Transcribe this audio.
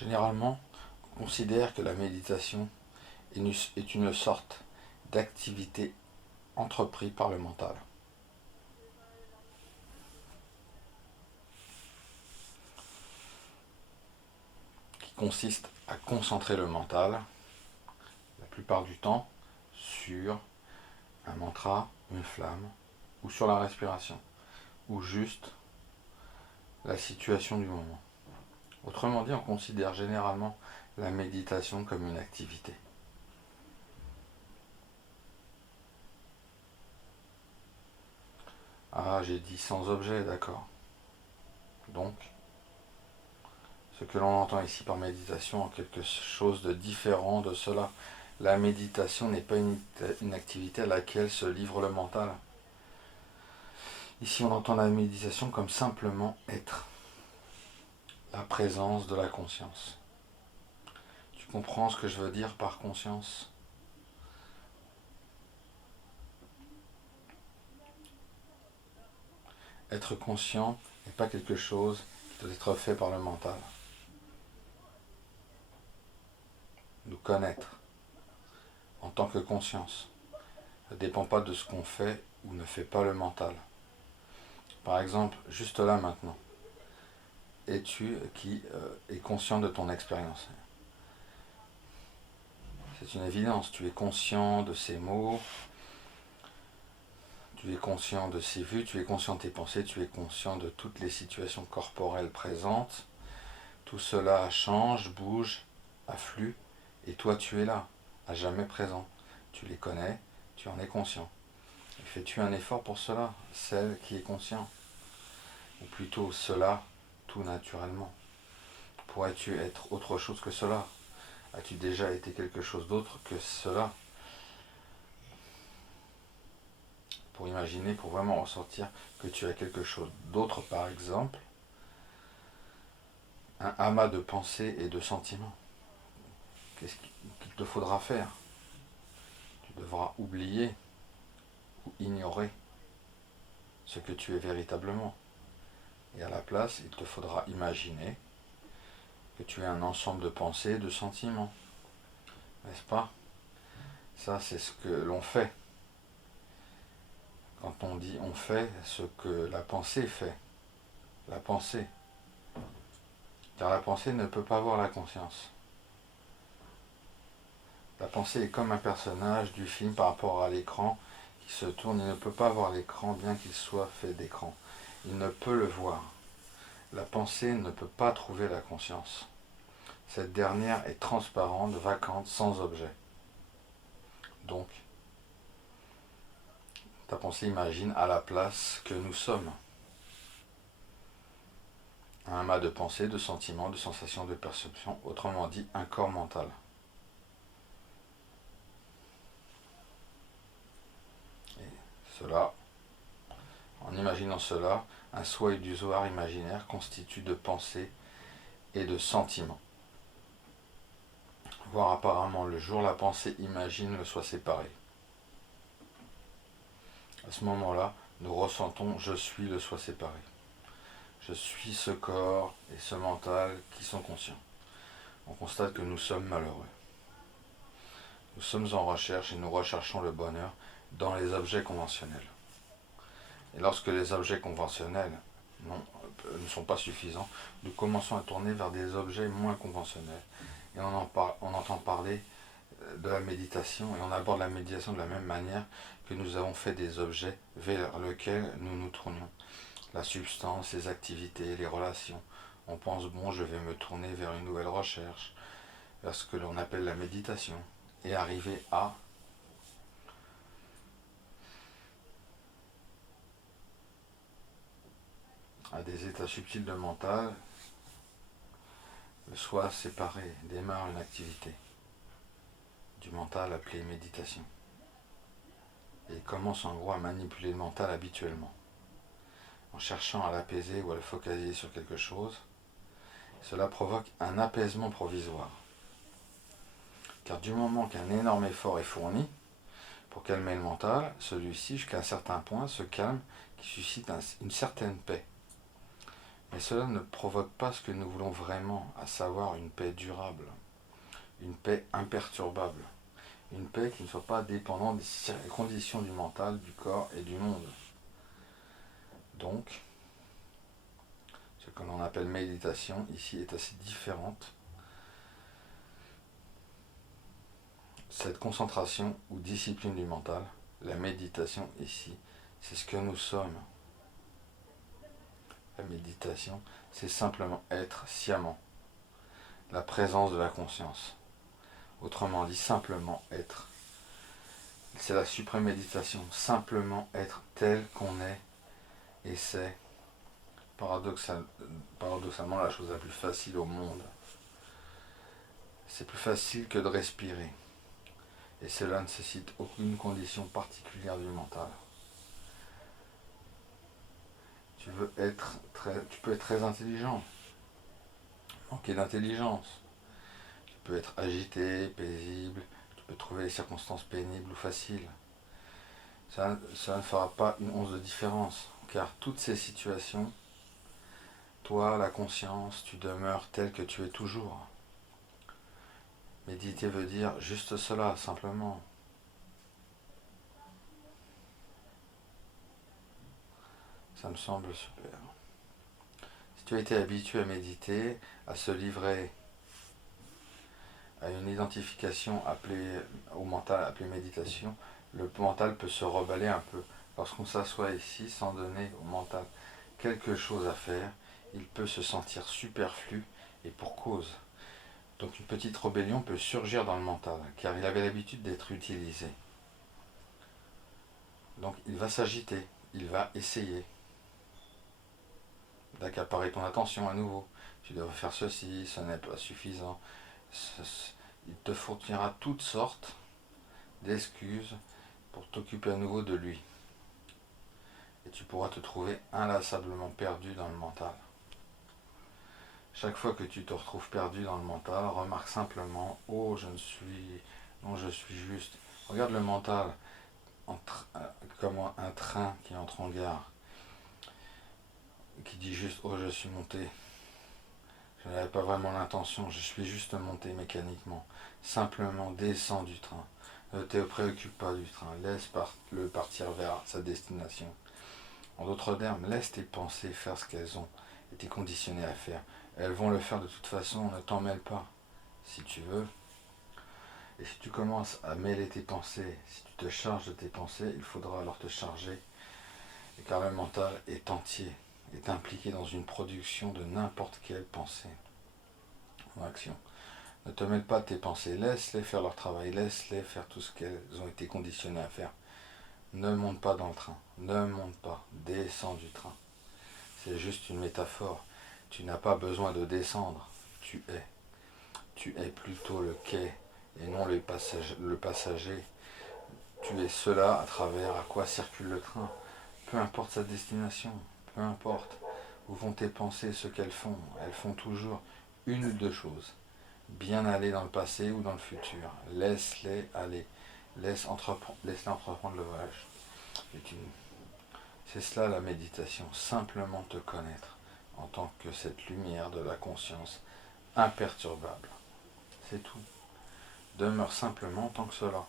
Généralement, on considère que la méditation est une sorte d'activité entreprise par le mental, qui consiste à concentrer le mental, la plupart du temps, sur un mantra, une flamme, ou sur la respiration, ou juste la situation du moment. Autrement dit, on considère généralement la méditation comme une activité. Ah, j'ai dit sans objet, d'accord. Donc, ce que l'on entend ici par méditation est quelque chose de différent de cela. La méditation n'est pas une activité à laquelle se livre le mental. Ici, on entend la méditation comme simplement être la présence de la conscience. Tu comprends ce que je veux dire par conscience? Être conscient n'est pas quelque chose qui doit être fait par le mental. Nous connaître en tant que conscience ne dépend pas de ce qu'on fait ou ne fait pas le mental. Par exemple, juste là maintenant, es-tu qui est conscient de ton expérience? C'est une évidence, tu es conscient de ces mots, tu es conscient de ces vues, tu es conscient de tes pensées, tu es conscient de toutes les situations corporelles présentes. Tout cela change, bouge, afflue, et toi tu es là, à jamais présent. Tu les connais, tu en es conscient. Et fais-tu un effort pour cela, celle qui est conscient? Ou plutôt cela, tout naturellement. Pourrais-tu être autre chose que cela? As-tu déjà été quelque chose d'autre que cela? Pour imaginer, pour vraiment ressortir que tu as quelque chose d'autre, par exemple, un amas de pensées et de sentiments. Qu'est-ce qu'il te faudra faire? Tu devras oublier ou ignorer ce que tu es véritablement. Et à la place, il te faudra imaginer que tu es un ensemble de pensées et de sentiments. N'est-ce pas? Ça, c'est ce que l'on fait. Quand on dit on fait ce que la pensée fait. La pensée. Car la pensée ne peut pas voir la conscience. La pensée est comme un personnage du film par rapport à l'écran qui se tourne. Il ne peut pas voir l'écran bien qu'il soit fait d'écran. Il ne peut le voir. La pensée ne peut pas trouver la conscience. Cette dernière est transparente, vacante, sans objet. Donc, ta pensée imagine à la place que nous sommes. Un amas de pensées, de sentiments, de sensations, de perceptions, autrement dit un corps mental. Et cela, en imaginant cela, un soi illusoire imaginaire constitue de pensées et de sentiments. Voire apparemment le jour la pensée imagine le soi séparé. À ce moment-là, nous ressentons je suis le soi séparé. Je suis ce corps et ce mental qui sont conscients. On constate que nous sommes malheureux. Nous sommes en recherche et nous recherchons le bonheur dans les objets conventionnels. Et lorsque les objets conventionnels ne sont pas suffisants, nous commençons à tourner vers des objets moins conventionnels. Et on entend parler de la méditation et on aborde la méditation de la même manière que nous avons fait des objets vers lesquels nous nous tournions. La substance, les activités, les relations. On pense, bon, je vais me tourner vers une nouvelle recherche, vers ce que l'on appelle la méditation, et arriver à des états subtils de mental. Le soi séparé démarre une activité du mental appelée méditation. Et il commence en gros à manipuler le mental habituellement, en cherchant à l'apaiser ou à le focaliser sur quelque chose. Cela provoque un apaisement provisoire. Car du moment qu'un énorme effort est fourni pour calmer le mental, celui-ci, jusqu'à un certain point, se calme, qui suscite une certaine paix. Mais cela ne provoque pas ce que nous voulons vraiment, à savoir une paix durable, une paix imperturbable, une paix qui ne soit pas dépendante des conditions du mental, du corps et du monde. Donc, ce que l'on appelle méditation ici est assez différente. Cette concentration ou discipline du mental, la méditation ici, c'est ce que nous sommes. La méditation, c'est simplement être sciemment, la présence de la conscience. Autrement dit, simplement être. C'est la suprême méditation, simplement être tel qu'on est, et c'est paradoxalement la chose la plus facile au monde. C'est plus facile que de respirer, et cela ne nécessite aucune condition particulière du mental. Tu peux être très intelligent, manquer d'intelligence. Tu peux être agité, paisible, tu peux trouver les circonstances pénibles ou faciles. Ça ne fera pas une once de différence, car toutes ces situations, toi, la conscience, tu demeures tel que tu es toujours. Méditer veut dire juste cela, simplement. Ça me semble super. Si tu as été habitué à méditer, à se livrer à une identification au mental appelée méditation, le mental peut se reballer un peu. Lorsqu'on s'assoit ici sans donner au mental quelque chose à faire, il peut se sentir superflu et pour cause. Donc une petite rébellion peut surgir dans le mental, car il avait l'habitude d'être utilisé. Donc il va s'agiter, il va essayer d'accaparer ton attention à nouveau. Tu devrais faire ceci, ce n'est pas suffisant. Il te fournira toutes sortes d'excuses pour t'occuper à nouveau de lui. Et tu pourras te trouver inlassablement perdu dans le mental. Chaque fois que tu te retrouves perdu dans le mental, remarque simplement, oh je suis juste. Regarde le mental comme un train qui entre en gare, qui dit juste, oh je suis monté. Je n'avais pas vraiment l'intention, je suis juste monté mécaniquement. Simplement descends du train. Ne te préoccupe pas du train, laisse-le partir vers sa destination. En d'autres termes, laisse tes pensées faire ce qu'elles ont été conditionnées à faire. Elles vont le faire de toute façon, ne t'en mêle pas, si tu veux. Et si tu commences à mêler tes pensées, si tu te charges de tes pensées, il faudra alors te charger. Et car le mental est entier, est impliqué dans une production de n'importe quelle pensée en action. Ne te mêle pas de tes pensées, laisse-les faire leur travail, laisse-les faire tout ce qu'elles ont été conditionnées à faire. Ne monte pas dans le train, ne monte pas, descends du train. C'est juste une métaphore. Tu n'as pas besoin de descendre, tu es. Tu es plutôt le quai et non le passager. Tu es cela à travers à quoi circule le train. Peu importe sa destination, peu importe où vont tes pensées, ce qu'elles font toujours une ou deux choses. Bien aller dans le passé ou dans le futur. Laisse-les aller. Laisse-les entreprendre le voyage. C'est cela la méditation, simplement te connaître en tant que cette lumière de la conscience imperturbable. C'est tout. Demeure simplement en tant que cela.